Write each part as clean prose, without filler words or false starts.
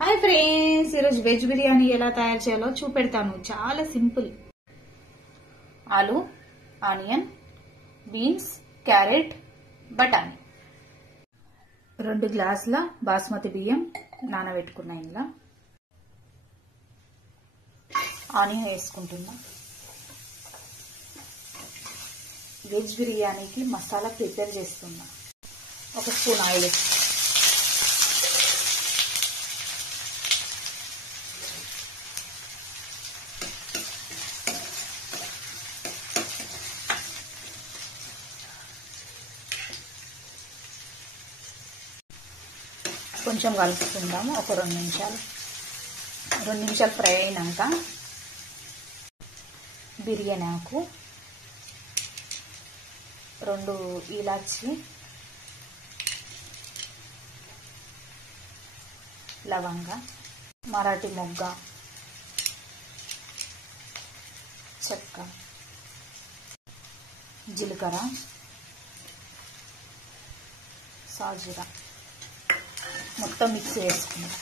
Hi friends, ఈరోజు veg biryani ఎలా తయారు చేయాలో చూపెడతాను. చాలా సింపుల్. ఆలు, ఆనియన్, బీన్స్, క్యారెట్, బఠానీ. 2 గ్లాసుల బాస్మతి బియ్యం నానబెట్టుకున్నా. ఇలా ఆనియన్ వేసుకుంటున్నా. వెజ్ బిర్యానీకి మసాలా ప్రిపేర్ చేస్తున్నా. 1 స్పూన్ ఆయిల్. కొంచెం కలుపుకుందాము. ఒక 2 నిమిషాలు. 2 నిమిషాలు ఫ్రై అయినాక బిర్యానీ ఆకు, 2 ఇలాచి, లవంగ, మరాఠీ మొగ్గ, చెక్క, జీలకర్ర, సాజీరా మొత్తం మిక్స్ వేసుకుందాం.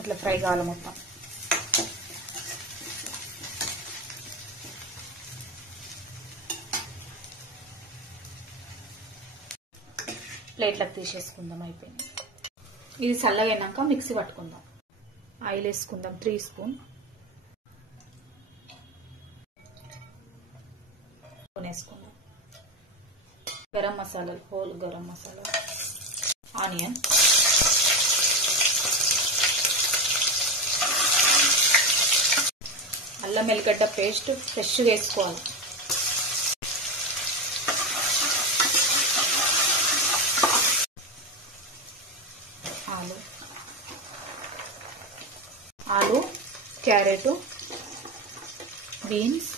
ఇట్లా ఫ్రై కావాలి మొత్తం. ప్లేట్లకు తీసేసుకుందాం. అయిపోయింది. ఇది చల్లగైనాక మిక్సీ పట్టుకుందాం. ఆయిల్ వేసుకుందాం. 3 స్పూన్ వేసుకుందాం. గరం మసాలాలు, హోల్ గరం మసాలా, ఆనియన్, అల్లం వెల్లిగడ్డ పేస్ట్ ఫ్రెష్గా వేసుకోవాలి. ఆలు, క్యారెట్, బీన్స్,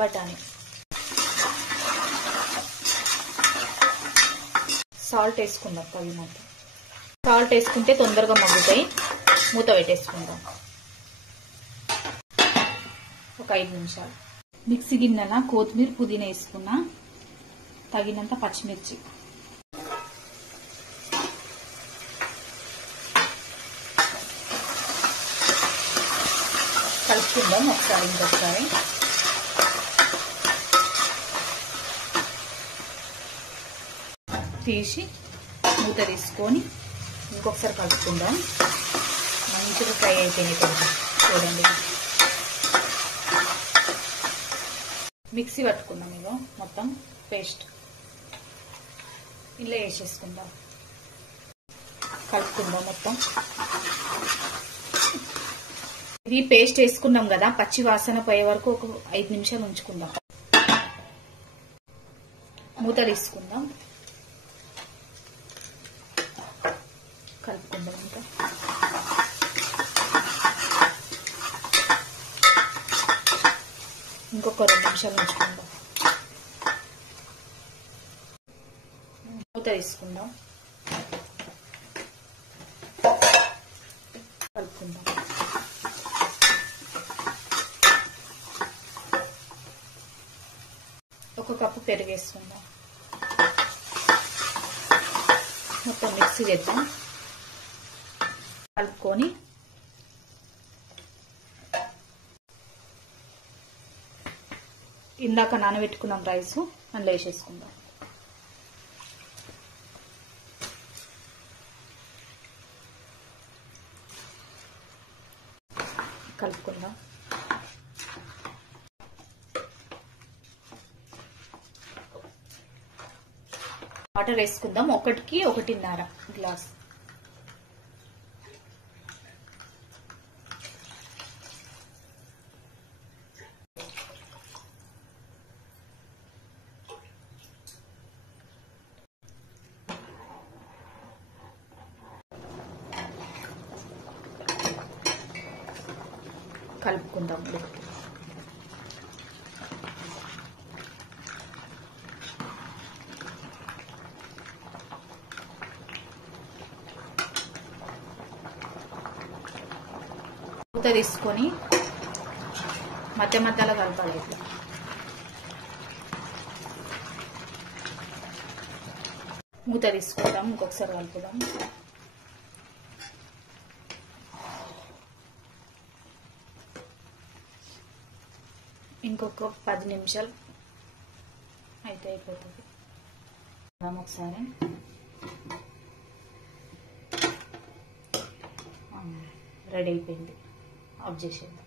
బఠానీ. సాల్ట్ వేసుకుందాం. తగినంత సాల్ట్ వేసుకుంటే తొందరగా మగ్గుతాయి. మూత పెట్టేసుకుందాం. ఒక 5 నిమిషాలు. మిక్సీ గిన్నెల కొత్తిమీర, పుదీనా వేసుకున్నా. తగినంత పచ్చిమిర్చి. కలుపుకుందాం ఒకసారి. ఇంకొకసారి తీసి మూత తీసుకొని ఇంకొకసారి కలుపుకుందాం. మంచిగా ఫ్రై అయిపోయినాయి కొంచెం. చూడండి, మిక్సీ పట్టుకుందాం. ఇగో మొత్తం పేస్ట్ ఇలా వేసేసుకుందాం. కలుపుకుందాం మొత్తం. ఇది పేస్ట్ వేసుకున్నాం కదా, పచ్చి వాసన పోయే వరకు ఒక 5 నిమిషాలు ఉంచుకుందాం. మూత తీసుకుందాం. కలుపుకుందాం. ఇంకా ఇంకొక 2 నిమిషాలు ఉంచుకుందాం. మూత తీసుకుందాం. కలుపుకుందాం. ఒక కప్పు పెరుగు వేసుకుందాం. మొత్తం మిక్సీ చేద్దాం. కలుపుకొని ఇందాక నానబెట్టుకున్నాం రైస్ అందులో వేసేసుకుందాం. కలుపుకుందాం. వాటర్ వేసుకుందాం. 1కి 1.5 గ్లాస్. కలుపుకుందాం. మూత తీసుకొని మధ్య మధ్యలో కలపాలి. మూత తీసుకుందాం, ఇంకొకసారి కలుపుదాం. ఇంకొక 10 నిమిషాలు అయితే అయిపోతుంది. ఒకసారి రెడీ అయిపోయింది, ఆఫ్ చేసేద్దాం.